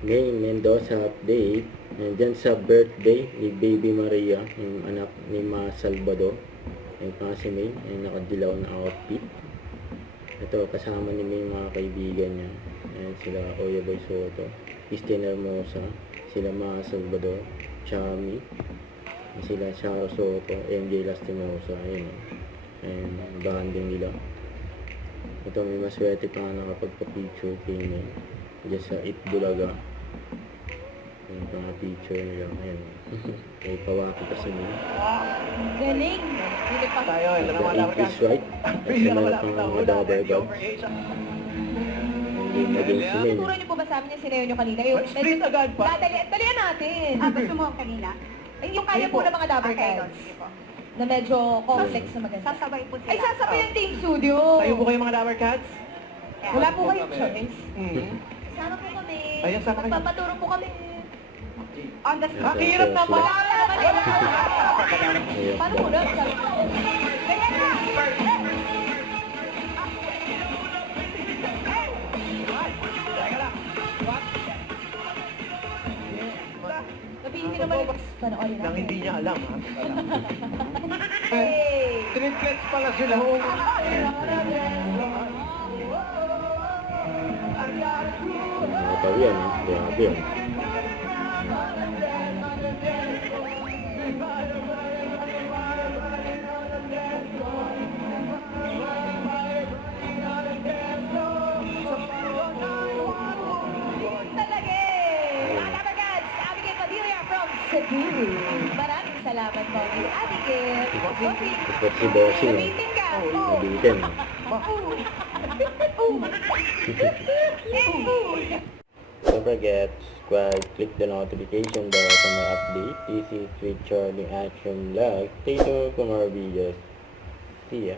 May Mendoza update. Nandyan sa birthday ni Baby Maria, yung anak ni Ma Salvador. Yung kasi May, yung nakadilaw na outfit. Ito, kasama ni May mga kaibigan niya. Ayan sila, Oya Boy Soto, Christine Hermosa, sila Ma Salvador, Chami, sila Charo Soto, MJ Lastimosa. Ayan, ayan, banding nila. Ito, may maswerte pa nga nakapagpa-picture kay May. Diyan sa Itbulaga. Yung mga picture nila. Ayan. May pawaki kasi May. Galing! Tayo, ito naman The ink is right. At meron pang mga double gods. Hindi naging si May. Tinuro niyo po ba sa amin yung sineo niyo kanina? Yung Split agad pa. Dalian natin. Gusto mo kanina? Ay, yung kaya po ng mga double Okay, cards. sige po. Na medyo complex na maganda. Sasabay po sila. Ay, sasabay yung team studio. Tayo po kayo mga Dabber Cats? Yeah. Wala po kayong choice. Sama po kami. Ayan, sama kayo. Magpapaturo po kami. On the spot. Nakahirap naman! Ayan. Paano mo na? Ganyan na! Napili naman yung panoorin Nang hindi niya alam, ha? Hey! Triplets pala sila. Nakataw yan, eh. Grabe yan. Talaga eh! Mga kapagad, sa Abigail Padilla from Cebu. Maraming salamat po, Miss Abigail. Bossing. Ito si Bossing. Nabitin ka. Nabitin. Don't forget, subscribe, click the notification bell for more update. This is with Charlie Action Vlog. Stay tuned for more videos. See ya.